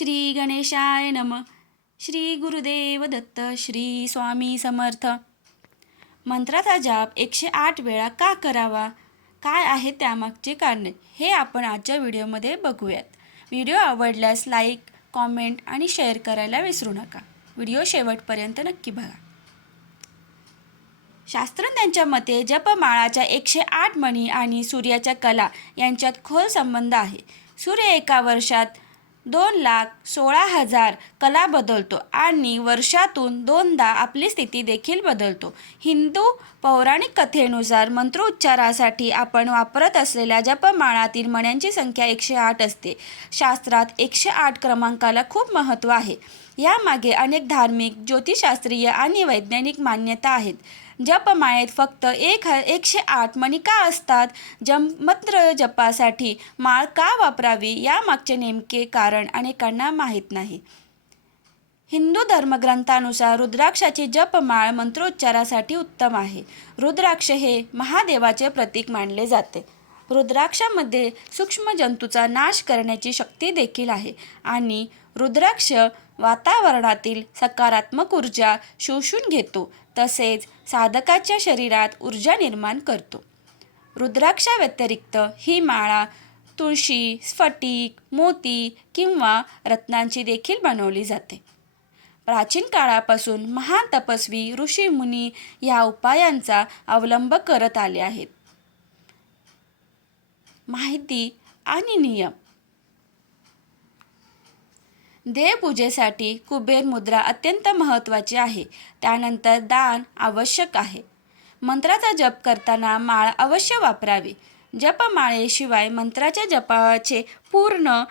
श्री गणेशाय नमः. श्री गुरुदेव दत्त. श्री स्वामी समर्थ. मंत्राचा जाप 108 वेळा का करावा? काय आहे त्यामागचे कारणे हे आपण आजच्या व्हिडिओमध्ये बघूयात. व्हिडिओ आवडल्यास लाईक, कॉमेंट आणि शेअर करायला विसरू नका. व्हिडिओ शेवटपर्यंत नक्की बघा. शास्त्रज्ञांच्या मते जपमाळाच्या 108 मणी आणि सूर्याच्या कला यांच्यात खोल संबंध आहे. सूर्य एका वर्षात 2,16,000 कला बदलतो आणि वर्षातून दोनदा आपली स्थिती देखील बदलतो. हिंदू पौराणिक कथेनुसार मंत्रोच्चारासाठी आपण वापरत असलेल्या जपमाळातील मण्यांची संख्या 108 असते. शास्त्रात 108 क्रमांकाला खूप महत्त्व आहे. यामागे अनेक धार्मिक, ज्योतिषशास्त्रीय आणि वैज्ञानिक मान्यता आहेत. जपमाळेत फक्त 108 मणी का असतात? मंत्र जपासाठी माळ का वापरावी यामागचे नेमके कारण अनेकांना माहीत नाही. हिंदू धर्मग्रंथानुसार रुद्राक्षाची जपमाळ मंत्रोच्चारासाठी उत्तम आहे. रुद्राक्ष हे महादेवाचे प्रतीक मानले जाते. रुद्राक्षामध्ये सूक्ष्म जंतूचा नाश करण्याची शक्ती देखील आहे आणि रुद्राक्ष वातावरणातील सकारात्मक ऊर्जा शोषून घेतो, तसेच साधकाच्या शरीरात ऊर्जा निर्माण करतो. रुद्राक्षाव्यतिरिक्त ही माळा तुळशी, स्फटिक, मोती किंवा रत्नांची देखील बनवली जाते. प्राचीन काळापासून महान तपस्वी, ऋषीमुनी ह्या उपायांचा अवलंब करत आले आहेत. माहिती आणि नियम. देवपूजेसाठी कुबेर मुद्रा अत्यंत महत्त्वाची आहे. त्यानंतर दान आवश्यक आहे. मंत्राचा जप करताना माळ अवश्य वापरावी. जपमाळेशिवाय मंत्राच्या जपाचे पूर्ण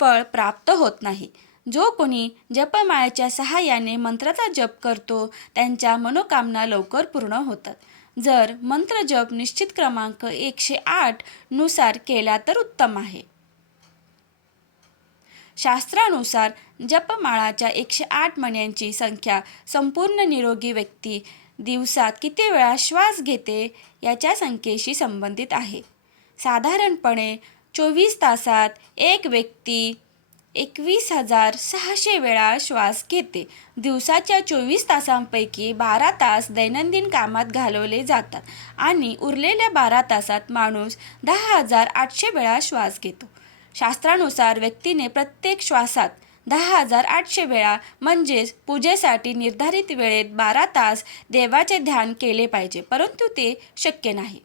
फळ प्राप्त होत नाही. जो कोणी जपमाळेच्या सहाय्याने मंत्राचा जप करतो त्यांच्या मनोकामना लवकर पूर्ण होतात. जर मंत्र जप निश्चित क्रमांक 108 नुसार केला तर उत्तम आहे. शास्त्रानुसार जपमाळाच्या 108 मण्यांची संख्या संपूर्ण निरोगी व्यक्ती दिवसात किती वेळा श्वास घेते याच्या संख्येशी संबंधित आहे. साधारणपणे 24 तासात एक व्यक्ती 21,600 वेळा श्वास घेते. दिवसाच्या 24 तासांपैकी 12 तास दैनंदिन कामात घालवले जातात आणि उरलेल्या 12 तासात माणूस 10,800 वेळा श्वास घेतो. शास्त्रानुसार व्यक्तीने प्रत्येक श्वासात 10,800 वेळा म्हणजेच पूजेसाठी निर्धारित वेळेत 12 तास देवाचे ध्यान केले पाहिजे, परंतु ते शक्य नाही.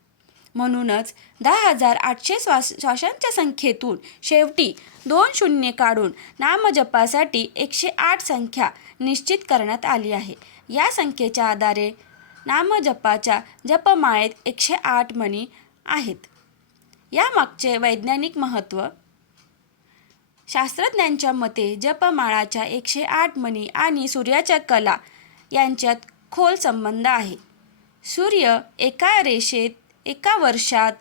म्हणूनच 10,800 श्वासांच्या संख्येतून शेवटी 2 शून्य काढून नामजपासाठी 108 संख्या निश्चित करण्यात आली आहे. या संख्येच्या आधारे नामजपाच्या जपमाळेत 108 मणी आहेत. यामागचे वैज्ञानिक महत्त्व. शास्त्रज्ञांच्या मते जपमाळाच्या 108 मणी आणि सूर्याच्या कला यांच्यात खोल संबंध आहे. सूर्य एका रेषेत एका वर्षात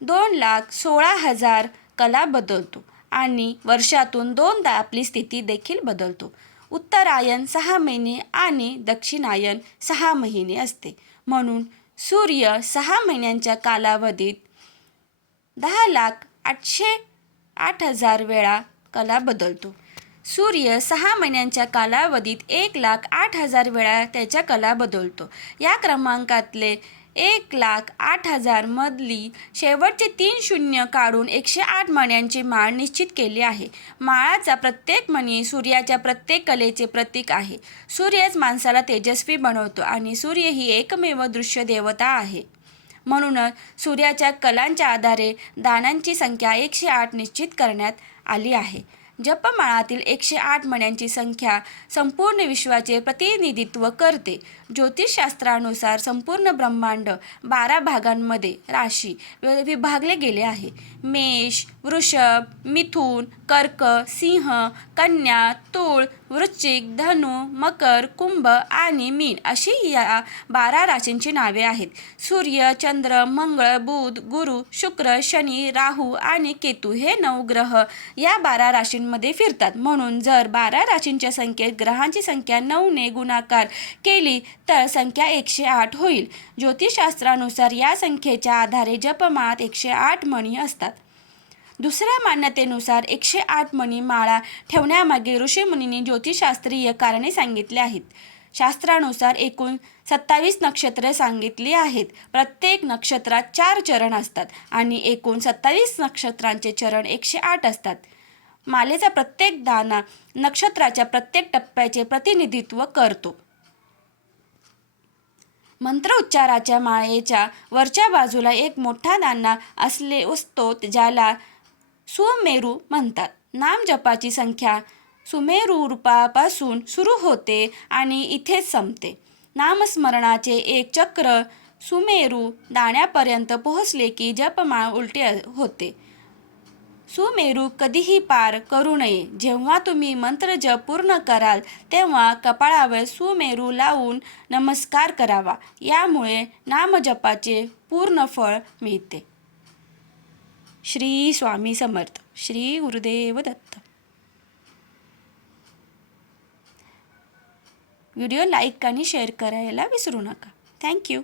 2,16,000 कला बदलतो आणि वर्षातून दोनदा आपली स्थिती देखील बदलतो. उत्तरायण 6 महिने आणि दक्षिणायन 6 महिने असते. म्हणून सूर्य 6 महिन्यांच्या कालावधीत 10,08,000 वेळा कला बदलतो. सूर्य 6 महिन्यांच्या कालावधीत 1,08,000 वेळा त्याच्या कला बदलतो. या क्रमांकातले 1,08,000 मधली शेवटचे 3 शून्य काढून 108 मण्यांची माळ निश्चित केली आहे. माळाचा प्रत्येक मणी सूर्याच्या प्रत्येक कलेचे प्रतीक आहे. सूर्यच माणसाला तेजस्वी बनवतो आणि सूर्य ही एकमेव दृश्य देवता आहे. म्हणूनच सूर्याच्या कलांच्या आधारे दानांची संख्या 108 निश्चित करण्यात आली आहे. जपमाळातील 108 मण्यांची संख्या संपूर्ण विश्वाचे प्रतिनिधित्व करते. ज्योतिषशास्त्रानुसार संपूर्ण ब्रह्मांड 12 भागांमध्ये राशी विभागले गेले आहे. मेष, वृषभ, मिथुन, कर्क, सिंह, कन्या, तूळ, वृश्चिक, धनु, मकर, कुंभ आणि मीन अशी या 12 राशींची नावे आहेत. सूर्य, चंद्र, मंगळ, बुध, गुरु, शुक्र, शनी, राहू आणि केतू हे 9 ग्रह या 12 राशींमध्ये फिरतात. म्हणून जर 12 राशींच्या संख्येत ग्रहांची संख्या 9 ने गुणाकार केली तर संख्या 108 होईल. ज्योतिषशास्त्रानुसार या संख्येच्या आधारे जपमाळात 108 मणी असतात. दुसऱ्या मान्यतेनुसार 108 मणी माळा ठेवण्यामागे ऋषीमुनींनी ज्योतिषशास्त्रीय कारणे सांगितली आहेत. शास्त्रानुसार एकूण 27 नक्षत्रे सांगितली आहेत. प्रत्येक नक्षत्रात 4 चरण असतात आणि एकूण 27 नक्षत्रांचे चरण 108 असतात. मालेचा प्रत्येक दाना नक्षत्राच्या प्रत्येक टप्प्याचे प्रतिनिधित्व करतो. मंत्रोच्चाराच्या माळेच्या वरच्या बाजूला एक मोठा दाना असतो ज्याला सुमेरू म्हणतात. नामजपाची संख्या सुमेरूपासून सुरू होते आणि इथेच संपते. नामस्मरणाचे एक चक्र सुमेरू दाण्यापर्यंत पोहोचले की जपमाळ उलटी होते. सुमेरू कधीही पार करू नये. जेव्हा तुम्ही मंत्रजप पूर्ण कराल तेव्हा कपाळावर सुमेरू लावून नमस्कार करावा. यामुळे नामजपाचे पूर्ण फळ मिळते. श्री स्वामी समर्थ. श्री गुरुदेव दत्त. व्हिडिओ लाईक आणि शेअर करायला विसरू नका. थँक्यू.